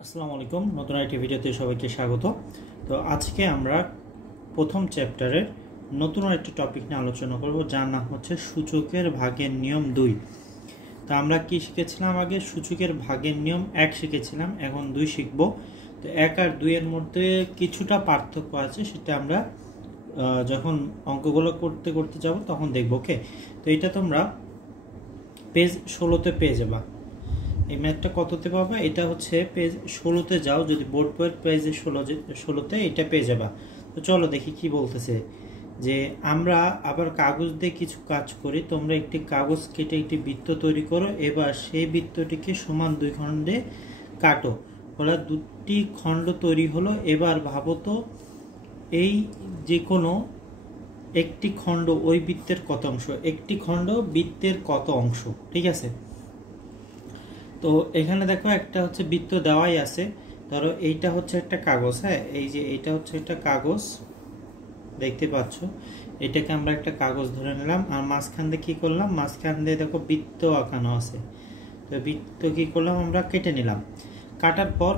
আসসালামু আলাইকুম, নতুন একটি ভিডিওতে সবাইকে স্বাগত। তো আজকে আমরা প্রথম চ্যাপ্টারের নতুন একটি টপিক নিয়ে আলোচনা করব, যার নাম হচ্ছে সূচকের ভাগের নিয়ম 2। তো আমরা কি শিখেছিলাম আগে? সূচকের ভাগের নিয়ম 1 শিখেছিলাম, এখন 2 শিখব। তো 1 আর 2 এর মধ্যে কিছুটা পার্থক্য আছে, সেটা আমরা যখন অঙ্কগুলো করতে করতে যাব তখন দেখব। ওকে, তো এটা তোমরা পেজ 16তে পেয়ে যাবা। এই ম্যাথটা কততে পাবা? এটা হচ্ছে পেজ 16তে যাও, যদি বোর্ড বইয়ের পেজে 16তে এটা পেয়ে যাবা। তো চলো দেখি কি বলতেছে। যে আমরা আবার কাগজ দিয়ে কিছু কাজ করি, তোমরা একটি কাগজ কেটে একটি বৃত্ত তৈরি করো, এবার সেই বৃত্তটিকে সমান 2 খণ্ডে কাটো। বলা 2টি খণ্ড তৈরি হলো। এবার ভাবো তো এই যে কোনো একটি খণ্ড ওই বৃত্তের কত অংশ? একটি খণ্ড বৃত্তের কত অংশ? ঠিক আছে, তো এখানে দেখো একটা হচ্ছে বৃত্ত দেওয়াই আছে। ধরো এইটা হচ্ছে একটা কাগজ, হ্যাঁ, এই যে এইটা হচ্ছে একটা কাগজ, দেখতে পাচ্ছ। এটাকে আমরা একটা কাগজ ধরে নিলাম, আর মাঝখান দিয়ে কি করলাম? মাঝখান দিয়ে দেখো বৃত্ত আঁকানো আছে। তো বৃত্ত কি করলাম? আমরা কেটে নিলাম। কাটার পর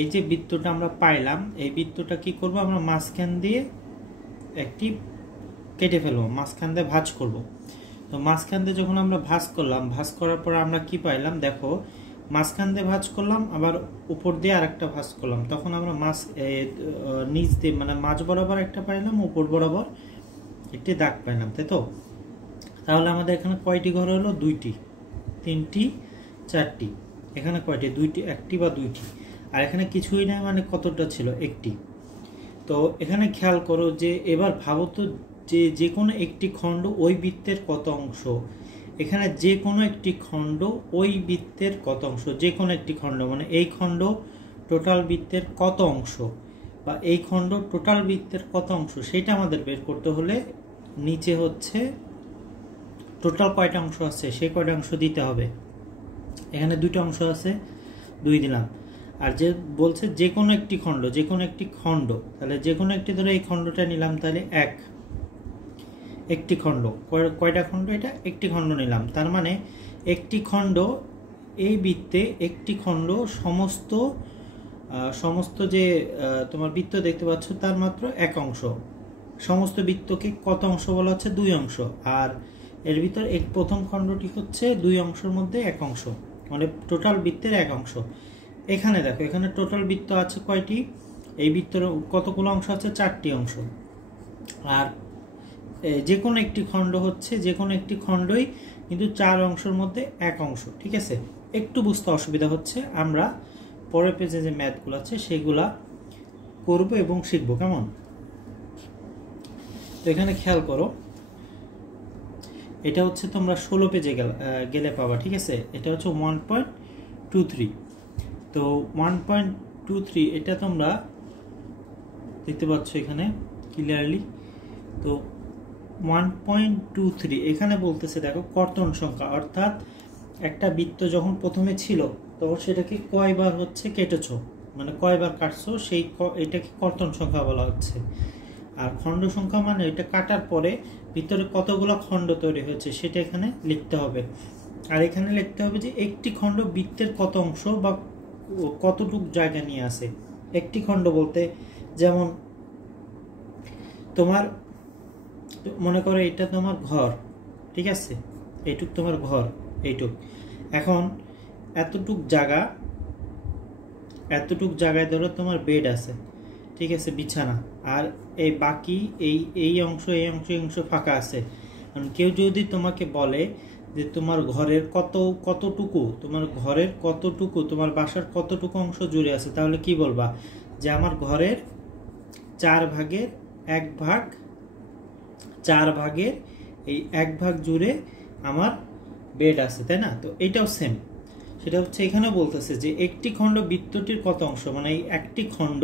এই যে বৃত্তটা আমরা পাইলাম, এই বৃত্তটা কি করব? আমরা মাঝখান দিয়ে একটি কেটে ফেলবো, মাঝখান দিয়ে ভাঁজ করব। তো মাঝখান দিয়ে যখন আমরা ভাঁজ করলাম, ভাঁজ করার পর আমরা কি পাইলাম? দেখো, মাঝখান দিয়ে ভাঁজ করলাম, আবার উপর দিয়ে আরেকটা ভাঁজ করলাম, তখন আমরা নিচ দিয়ে মানে মাঝ বরাবর একটা পাইলাম, উপর বরাবর একটি দাগ পাইলাম, তাই তো? তাহলে আমাদের এখানে কয়টি ঘর হলো? 2টি, 3টি, 4টি। এখানে কয়টি? 2টি, 1টি বা 2টি। আর এখানে কিছুই নাই, মানে কতটা ছিল? 1টি। তো এখানে খেয়াল করো যে এবার ভাবো তো যে কোনো একটি খণ্ড ওই বৃত্তের কত অংশ? এখানে যে কোনো একটি খণ্ড ওই বৃত্তের কত অংশ? যে কোনো একটি খণ্ড মানে এই খণ্ড টোটাল বৃত্তের কত অংশ, বা এই খণ্ড টোটাল বৃত্তের কত অংশ, সেটা আমাদের বের করতে হলে নিচে হচ্ছে টোটাল কয়টা অংশ আছে সেই কয়টা অংশ দিতে হবে। এখানে 2টা অংশ আছে, 2 দিলাম। আর যে বলছে যে কোনো একটি খণ্ড, যে কোনো একটি খণ্ড, তাহলে যে কোনো একটি, ধরে এই খণ্ডটা নিলাম, তাহলে একটি খণ্ড। কয়টা খণ্ড? এটা একটি খণ্ড নিলাম, তার মানে একটি খণ্ড এই বৃত্তে, একটি খণ্ড সমস্ত যে তোমার বৃত্ত দেখতে পাচ্ছ তার মাত্র 1 অংশ। সমস্ত বৃত্তকে কত অংশ বলা হচ্ছে? 2 অংশ। আর এর ভিতর প্রথম খণ্ডটি হচ্ছে 2 অংশের মধ্যে 1 অংশ, মানে টোটাল বৃত্তের 1 অংশ। এখানে দেখো, এখানে টোটাল বৃত্ত আছে কয়টি? এই বৃত্তের কতগুলো অংশ আছে? 4টি অংশ। আর যে কোনো একটি খণ্ড হচ্ছে, যে কোনো একটি খণ্ডই কিন্তু 4 অংশের মধ্যে 1 অংশ। ঠিক আছে, একটু বুঝতে অসুবিধা হচ্ছে, আমরা পরের পেজে যে ম্যাথগুলো আছে সেগুলা করব এবং শিখবো, কেমন? তো এখানে খেয়াল করো, এটা হচ্ছে তোমরা 16 পেজে গেলে পাবা। ঠিক আছে, এটা হচ্ছে 1.23। তো 1.23 এটা তোমরা দেখতে পাচ্ছ এখানে ক্লিয়ারলি। তো 1.23 এখানে বলতেছে, দেখো, কর্তন সংখ্যা, অর্থাৎ একটা বৃত্ত যখন প্রথমে ছিল তখন সেটাকে কয়বার হচ্ছে কেটেছো, মানে কয়বার কাটছো, এটাকে কর্তন সংখ্যা বলা হচ্ছে। আর খণ্ড সংখ্যা মানে এটা কাটার পরে ভিতরে কতগুলো খণ্ড তৈরি হয়েছে সেটা এখানে লিখতে হবে। আর এখানে লিখতে হবে যে একটি খণ্ড বৃত্তের কত অংশ বা কতটুক জায়গা নিয়ে আসে। একটি খণ্ড বলতে যেমন তোমার মনে করো এটা তোমার ঘর, ঠিক আছে, এইটুক তোমার ঘর, এইটুক। এখন এতটুক জায়গায় ধরো তোমার বেড আছে, ঠিক আছে, বিছানা। আর এই বাকি এই অংশ ফাঁকা আছে। কেউ যদি তোমাকে বলে যে তোমার ঘরের কতটুকু, তোমার বাসার কতটুকু অংশ জুড়ে আছে, তাহলে কি বলবা? যে আমার ঘরের 4 ভাগের 1 ভাগ, 4 ভাগের এই 1 ভাগ জুড়ে আমার বেড আছে, তাই না? তো এটাও সেম, সেটা হচ্ছে এখানে বলতেছে যে একটি খণ্ড বৃত্তটির কত অংশ, মানে এই একটি খণ্ড,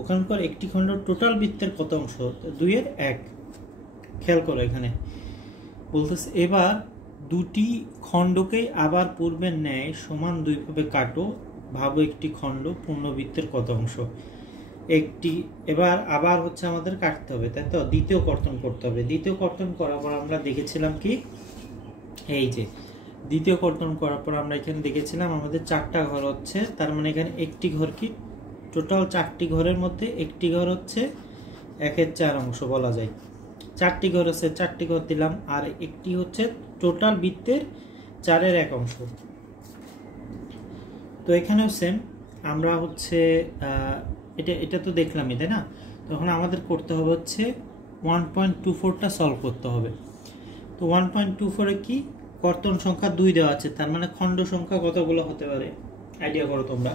ওখানকার একটি খণ্ড টোটাল বৃত্তের কত অংশ? 2 এর 1। খেয়াল করো এখানে বলতেছে এবার 2টি খণ্ডকেই আবার পূর্বের ন্যায় সমান 2 ভাবে কাটো, ভাবো একটি খণ্ড পূর্ণবৃত্তের কত অংশ। এবার আবার হচ্ছে আমাদের কাটতে হবে, তাই তো? দ্বিতীয় কর্তন করতে হবে। দ্বিতীয় কর্তন করার পর আমরা দেখেছিলাম কি, এই যে দ্বিতীয় কর্তন করার পর আমরা এখানে দেখেছিলাম আমাদের 4টা ঘর হচ্ছে, তার মানে এখানে একটি ঘর কি, টোটাল 4টি ঘরের মধ্যে একটি ঘর হচ্ছে 1/4 অংশ বলা যায়। 4টি ঘর আছে, 4টি ঘর দিলাম, আর একটি হচ্ছে টোটাল বৃত্তের 4/1 অংশ। তো এখানেও সেম, আমরা হচ্ছে এটা তো দেখলামই, তাই না? তখন আমাদের করতে হবে হচ্ছে 1.24টা সলভ করতে হবে। তো 1.24 কি, কর্তন সংখ্যা 2 দেওয়া আছে, তার মানে খণ্ড সংখ্যা কতগুলো হতে পারে আইডিয়া করো তোমরা।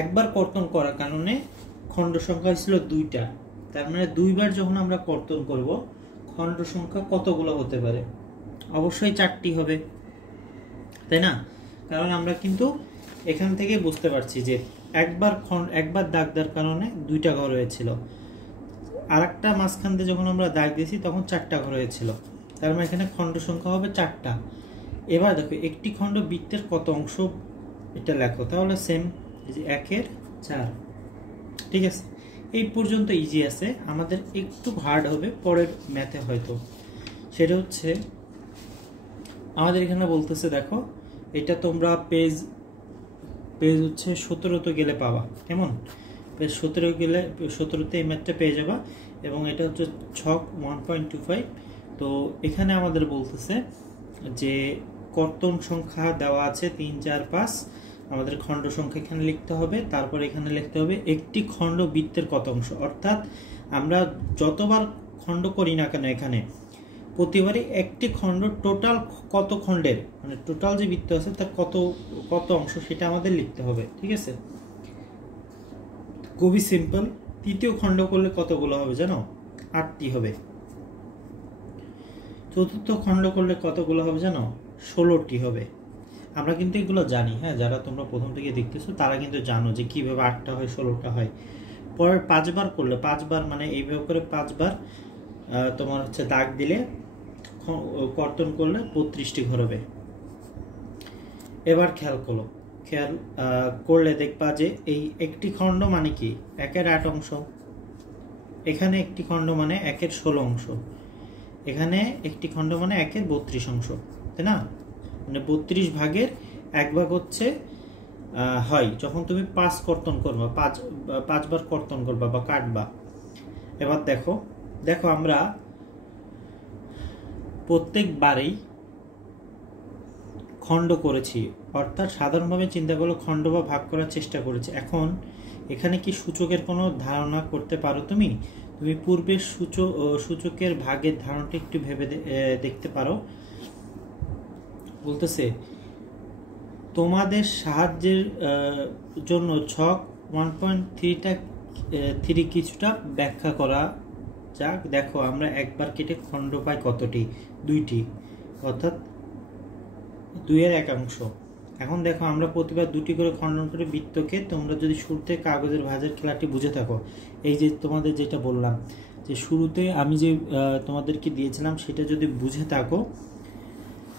একবার কর্তন করার কারণে খণ্ড সংখ্যা ছিল 2টা, তার মানে 2বার যখন আমরা কর্তন করব খণ্ড সংখ্যা কতগুলো হতে পারে? অবশ্যই 4টি হবে, তাই না? কারণ আমরা কিন্তু এখান থেকে বুঝতে পারছি যে একবার দাগ দেওয়ার কারণে 2টা ঘর হয়েছিল, আর একটা মাঝখান দিয়ে যখন আমরা দাগ দিয়েছি তখন 4টা ঘর হয়েছিল, তার মানে এখানে খণ্ড সংখ্যা হবে 4টা। এবার দেখো একটি খণ্ড বৃত্তের কত অংশ, এটা লেখো। তাহলে সেম 1/4, ঠিক আছে? এই পর্যন্ত ইজি আছে। আমাদের একটু হার্ড হবে পরের ম্যাথে হয়তো, সেটা হচ্ছে আমাদের এখানে বলতেছে, দেখো এটা তোমরা পেজ হচ্ছে 17তে গেলে পাবা, কেমন? পেজ 17 গেলে 17তে এই ম্যাথটা পেয়ে যাবা, এবং এটা হচ্ছে ছক 1.25। তো এখানে আমাদের বলতেছে যে কর্তন সংখ্যা দেওয়া আছে 3, 4, 5, আমাদের খণ্ড সংখ্যা এখানে লিখতে হবে, তারপর এখানে লিখতে হবে একটি খণ্ড বৃত্তের কত অংশ। অর্থাৎ আমরা যতবার খণ্ড করি না কেন এখানে প্রতিবারই একটি খণ্ড টোটাল কত খণ্ডের, মানে টোটাল যে বৃত্ত আছে তার কত অংশ সেটা আমাদের লিখতে হবে, ঠিক আছে? খুবই সিম্পল। তৃতীয় খণ্ড করলে কতগুলো হবে জানো? 8টি হবে। চতুর্থ খণ্ড করলে কতগুলো হবে জানো? 16টি হবে। আমরা কিন্তু এগুলো জানি, হ্যাঁ, যারা তোমরা প্রথম থেকে দেখতেছো তারা কিন্তু জানো যে কিভাবে 8টা হয়, 16টা হয়। পরের 5বার করলে, 5বার মানে এইভাবে করে 5বার তোমার হচ্ছে দাগ দিলে কর্তন করলে 32টি ঘর হবে। এবার খেয়াল করলে দেখবা যে এই একটি খণ্ড মানে কি 1/8 অংশ, এখানে একটি খণ্ড মানে 1/16 অংশ, এখানে একটি খণ্ড মানে 1/32 অংশ, তাই না? মানে 32 ভাগের 1 ভাগ হচ্ছে হয় যখন তুমি 5 কর্তন করবা, 5বার কর্তন করবা বা কাটবা। এবার দেখো আমরা প্রত্যেকবারেই খণ্ড করেছি, অর্থাৎ সাধারণভাবে চিন্তা করলে খণ্ড বা ভাগ করার চেষ্টা করেছি। এখন এখানে কি সূচকের কোনো ধারণা করতে পারো? তুমি পূর্বের সূচকের ভাগের ধারণাটা একটু ভেবে দেখতে পারো। বলতেছে তোমাদের সাহায্যের জন্য ছক 1.3 কিছুটা ব্যাখ্যা করা যাক। দেখো আমরা একবার কেটে খণ্ড পাই কতটি? 2টি, অর্থাৎ 2/1 অংশ। এখন দেখো আমরা প্রতিবার 2টি করে খণ্ডন করে বৃত্তকে, তোমরা যদি শুরুতে কাগজের ভাঁজের খেলাটি বুঝে থাকো, এই যে তোমাদের যেটা বললাম যে শুরুতে আমি যে তোমাদেরকে দিয়েছিলাম সেটা যদি বুঝে থাকো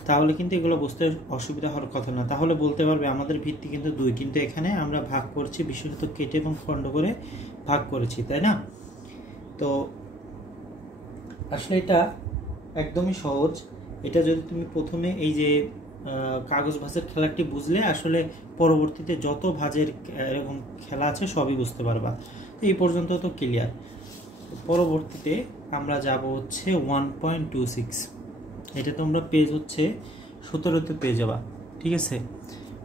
তাহলে কিন্তু এগুলো বুঝতে অসুবিধা হওয়ার কথা না। তাহলে বলতে পারবে আমাদের ভিত্তি কিন্তু 2, কিন্তু এখানে আমরা ভাগ করছি বিশেষত কেটে এবং খণ্ড করে ভাগ করেছি, তাই না? তো আসলে এটা একদমই সহজ। এটা যদি তুমি প্রথমে এই যে কাগজ ভাঁজের খেলাটি বুঝলে আসলে পরবর্তীতে যত ভাঁজের এরকম খেলা আছে সবই বুঝতে পারবা। এই পর্যন্ত তো ক্লিয়ার। পরবর্তীতে আমরা যাব হচ্ছে 1.26। এটা তোমরা পেজ হচ্ছে 17তে পেয়ে যাবা, ঠিক আছে?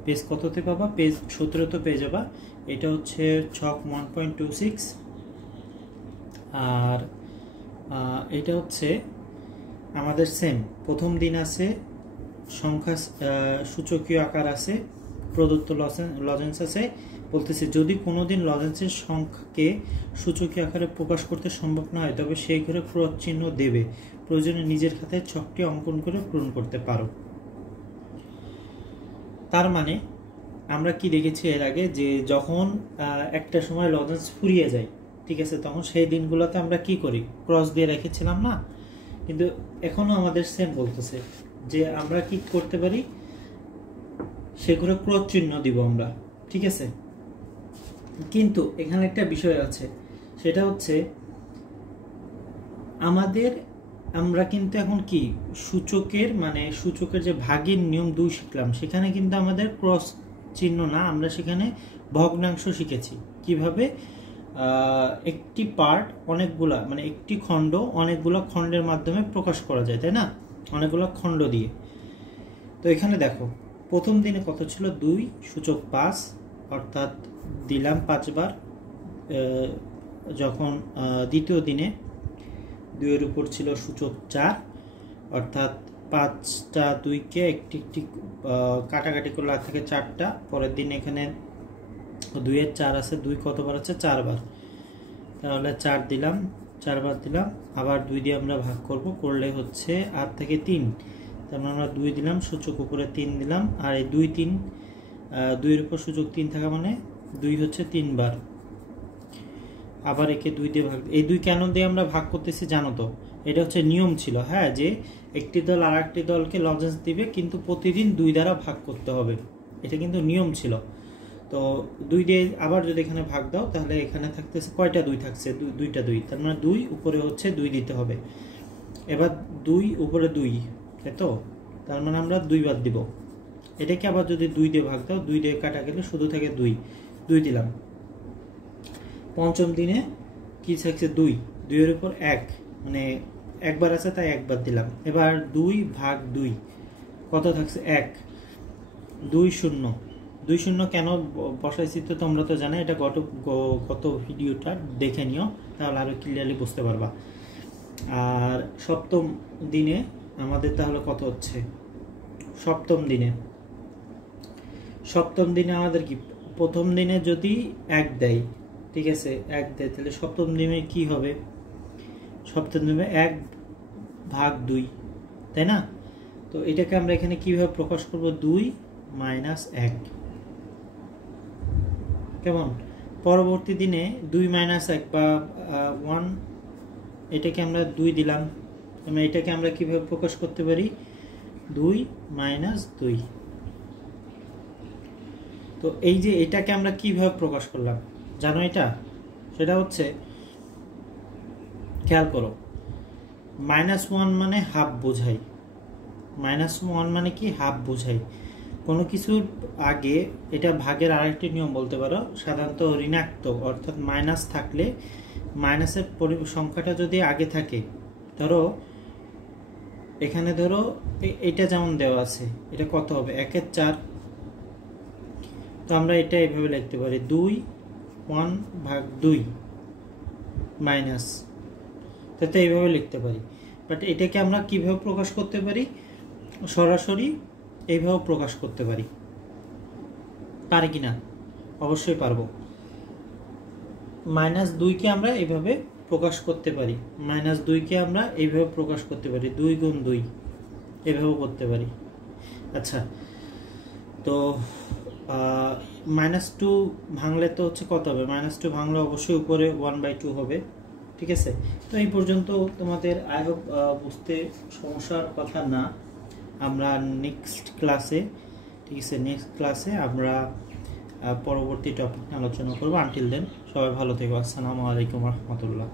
পেজ কততে পাবা? পেজ 17তে পেয়ে যাবা। এটা হচ্ছে ছক 1.26, আর এটা হচ্ছে আমাদের সেম প্রথম দিন আছে, সংখ্যা সূচকীয় আকার আছে, প্রদত্ত লজেন্স আছে। বলতেছে যদি কোনোদিন লজেন্সের সংখ্যাকে সূচকীয় আকারে প্রকাশ করতে সম্ভব না হয় তবে সেই ঘরে ক্রস চিহ্ন দেবে, প্রয়োজনে নিজের খাতায় ছকটি অঙ্কন করে পূরণ করতে পারো। তার মানে আমরা কি দেখেছি এর আগে যে যখন একটা সময় লজেন্স ফুরিয়ে যায়, ঠিক আছে, তখন সেই দিনগুলোতে আমরা কি করি? ক্রস দিয়ে রেখেছিলাম না? কিন্তু এখনো আমাদের সেম বলতেছে যে আমরা কি করতে পারি, সেগুলো ক্রস চিহ্ন দিব আমরা, ঠিক আছে? কিন্তু এখানে একটা বিষয় আছে, সেটা হচ্ছে আমাদের আমরা কিন্তু এখন কি সূচকের মানে সূচকের যে ভাগের নিয়ম 2 শিখলাম, সেখানে কিন্তু আমাদের ক্রস চিহ্ন না, আমরা সেখানে ভগ্নাংশ শিখেছি। কিভাবে একটি পার্ট অনেকগুলা মানে একটি খণ্ড অনেকগুলো খণ্ডের মাধ্যমে প্রকাশ করা যায়, তাই না, অনেকগুলো খণ্ড দিয়ে। তো এখানে দেখো প্রথম দিনে কত ছিল 2 সূচক 5, অর্থাৎ দিলাম 5 বার। যখন দ্বিতীয় দিনে 2 এর উপর ছিল সূচক 4, অর্থাৎ 5টা 2কে একটি একটি কাটাকাটি করলে থেকে 4টা। পরের দিন এখানে 2 এর 4 আছে, 2 কতবার আছে 4 বার, তাহলে 4 দিলাম, 4 বার দিলাম। আবার 2 দিয়ে আমরা ভাগ করলে হচ্ছে 8 থেকে 3, তার মানে আমরা 2 দিলাম, সূচক উপরে 3 দিলাম, আর এই 2 3 2 এর উপর সূচক 3 থাকা মানে 2 হচ্ছে 3 বার। আবার একে 2 দিয়ে ভাগ, এই 2 কেন দিয়ে আমরা ভাগ করতেছি জানো তো, এটা হচ্ছে নিয়ম ছিল, হ্যাঁ, যে একটি দল আর একটি দলকে লজেন্স দিবে কিন্তু প্রতিদিন 2 দ্বারা ভাগ করতে হবে, এটা কিন্তু নিয়ম ছিল। তো 2 দিয়ে আবার যদি এখানে ভাগ দাও তাহলে এখানে থাকতেছে কয়টা 2 থাকছে, 2টা 2, তার মানে 2 উপরে হচ্ছে 2 দিতে হবে। এবার 2 উপরে 2, তাই তো, তার মানে আমরা 2 বার দিব। এটাকে আবার যদি 2 দিয়ে ভাগ দাও, 2 দিয়ে কাটা গেলে শুধু থাকে 2, 2 দিলাম। পঞ্চম দিনে কি থাকছে 2, 2 এর উপর 1 মানে একবার আছে তাই একবার দিলাম। এবার 2 ভাগ 2 কত থাকছে 1, 2 0, 2 0 কেন বসাইছি তো তোমরা তো জানো, এটা গত ভিডিওটা দেখে নিও, তাহলে আরো ক্লিয়ারলি বুঝতে পারবা। আর সপ্তম দিনে আমাদের তাহলে কত হচ্ছে, সপ্তম দিনে আমাদের কি, প্রথম দিনে যদি 1 দেয়, ঠিক আছে, 1 দেয়, তাহলে সপ্তম দিনে কি হবে, সপ্তম দিনে 1 ভাগ 2, তাই না। তো এটাকে আমরা এখানে কিভাবে প্রকাশ করব, 2 মাইনাস 1, কেমন। পরবর্তী দিনে 2 মাইনাস 1 বা 1, এটাকে আমরা 2 দিলাম, এটাকে আমরা কিভাবে প্রকাশ করতে পারি, 2 মাইনাস 2। তো এই যে এটাকে আমরা কিভাবে প্রকাশ করলাম জানো, এটা সেটা হচ্ছে, খেয়াল করো, -1 মানে হাফ বোঝায়, -1 মানে কি হাফ বোঝায়। কোনো কিছুর আগে, এটা ভাগের আরেকটি নিয়ম বলতে পারো, সাধারণত ঋণাত্মক, অর্থাৎ মাইনাস থাকলে মাইনাসের সংখ্যাটা যদি আগে থাকে, ধরো এখানে ধরো এটা যেমন দেওয়া আছে, এটা কত হবে 1 এর 4, তো আমরা এটা এইভাবে লিখতে পারি 2 1 ভাগ 2 মাইনাস, তাতে এইভাবে লিখতে পারি। বাট এটাকে আমরা কিভাবে প্রকাশ করতে পারি, সরাসরি এইভাবে প্রকাশ করতে পারি কিনা, অবশ্যই পারবো। -2কে আমরা এইভাবে প্রকাশ করতে পারি, -2কে আমরা এইভাবে প্রকাশ করতে পারি, 2 গুণ 2 এভাবে করতে পারি। আচ্ছা, তো -2 ভাঙলে তো হচ্ছে কত হবে, -2 ভাঙলে অবশ্যই উপরে 1/2 হবে, ঠিক আছে। তো এই পর্যন্ত তোমাদের আই হোপ বুঝতে সমস্যার কথা না। আমরা নেক্সট ক্লাসে, ঠিক আছে, নেক্সট ক্লাসে আমরা পরবর্তী টপিক নিয়ে আলোচনা করবো। আনটিল দেন সবাই ভালো থেকো, আসসালামু আলাইকুম রহমতুল্লাহ।